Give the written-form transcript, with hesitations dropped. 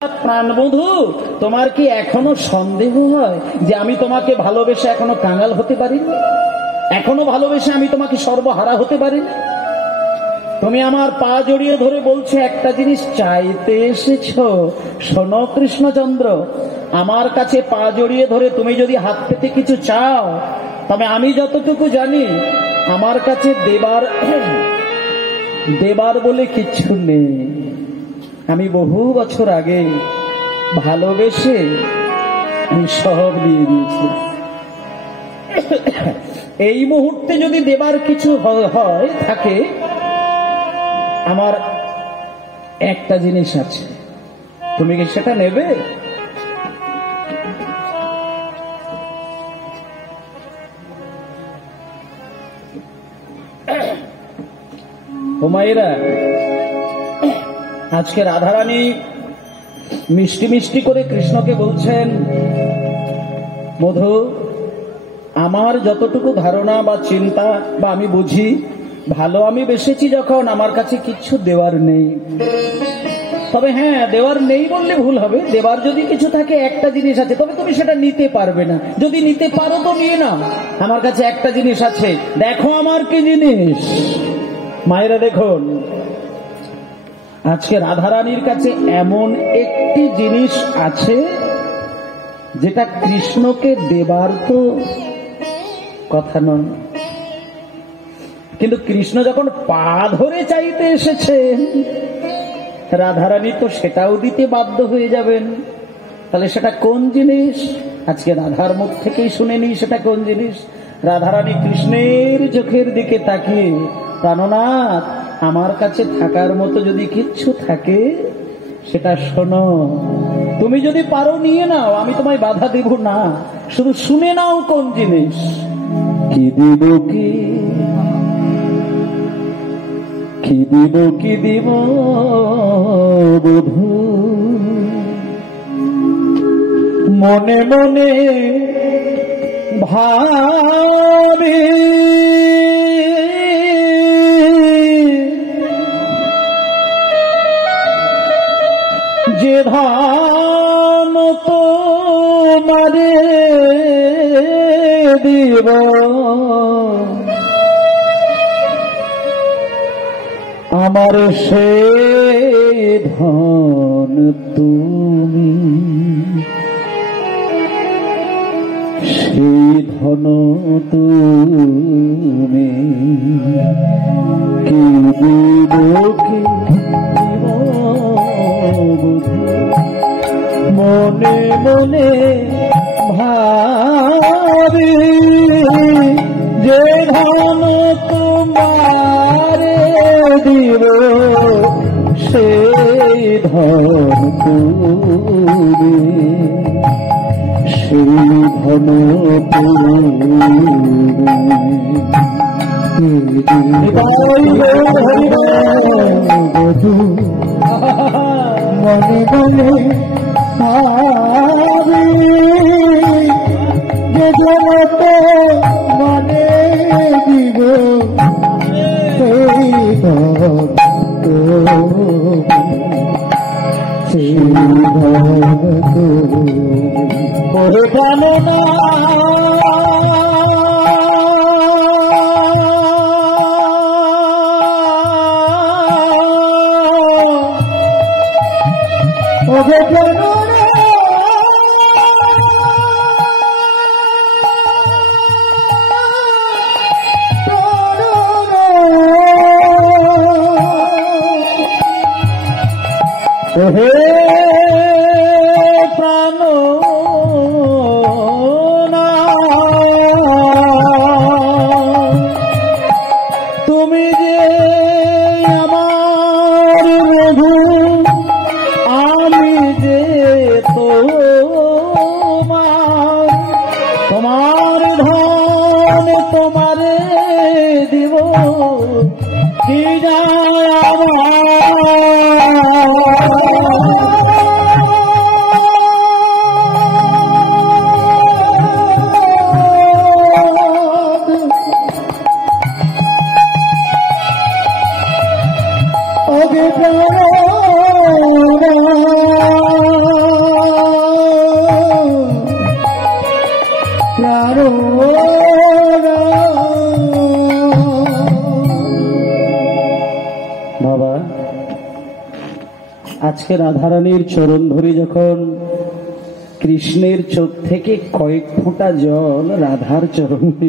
প্রাণবন্ধু, তোমার কি এখনো সন্দেহ হয় যে আমি তোমাকে ভালোবেসে এখনো কাঙাল হতে পারিনি? এখনো ভালোবেসে আমি তোমাকে সর্বহারা হতে পারিনি? তুমি আমার পা জড়িয়ে ধরে বলছো একটা জিনিস চাইতে এসেছো। শোনো কৃষ্ণচন্দ্র, আমার কাছে পা জড়িয়ে ধরে তুমি যদি হাত পেতে কিছু চাও, তবে আমি যতটুকু জানি আমার কাছে দেবার বলে কিছু নেই। আমি বহু বছর আগে ভালোবেসে আমি সব দিয়ে দিয়েছি। এই মুহূর্তে যদি দেবার কিছু হয় থাকে, আমার একটা জিনিস আছে, তুমি কি সেটা নেবে? হুমায়রা, আজকে রাধারানী মিষ্টি মিষ্টি করে কৃষ্ণকে বলছেন, মধু, আমার যতটুকু ধারণা বা চিন্তা বা আমি বুঝি, ভালো আমি বেসেছি যখন, আমার কাছে কিচ্ছু দেওয়ার নেই। তবে হ্যাঁ, দেওয়ার নেই বললে ভুল হবে, দেওয়ার যদি কিছু থাকে একটা জিনিস আছে, তবে তুমি সেটা নিতে পারবে না। যদি নিতে পারো তো নিয়ে নাও, আমার কাছে একটা জিনিস আছে। দেখো আমার কি জিনিস। মায়েরা দেখুন, আজকে রাধারানীর কাছে এমন একটি জিনিস আছে যেটা কৃষ্ণকে দেবার তো কথা নয়, কিন্তু কৃষ্ণ যখন পা ধরে চাইতে এসেছেন, রাধারানী তো সেটাও দিতে বাধ্য হয়ে যাবেন। তাহলে সেটা কোন জিনিস? আজকে রাধার মুখ থেকেই শুনে নি সেটা কোন জিনিস। রাধারানী কৃষ্ণের চোখের দিকে তাকিয়ে, প্রাণনাথ, আমার কাছে থাকার মতো যদি কিচ্ছু থাকে সেটা শোনো, তুমি যদি পারো নিয়ে নাও, আমি তোমায় বাধা দেব না, শুধু শুনে নাও কোন জিনিস। কি দিব, কি দিব, কি দিব বধূ, মনে মনে ভাবে যে ধন তোমারে দিব, আমার সেই ধন তুমি, সেই ধন তুমি, কি দিব, কি দিব মনে মনে ভাবি, যে ধন তোমারে দিব, সেই ধন তুমি, সেই ধন তুমি, মনে মনে ভাবি, যে জগত মানে দিব, সেই ধন সেই ধন করে জানো না। হে প্রাণ, তুমি যে আমার বধূ, আমি যে তোমার, তোমার ধন তোমারে দিব, কি যায় আমার। প্রাণ বাবা, আজকে রাধারানীর চরণ ধরে যখন কৃষ্ণের চোখ থেকে কয়েক ফোঁটা জল রাধার চরণে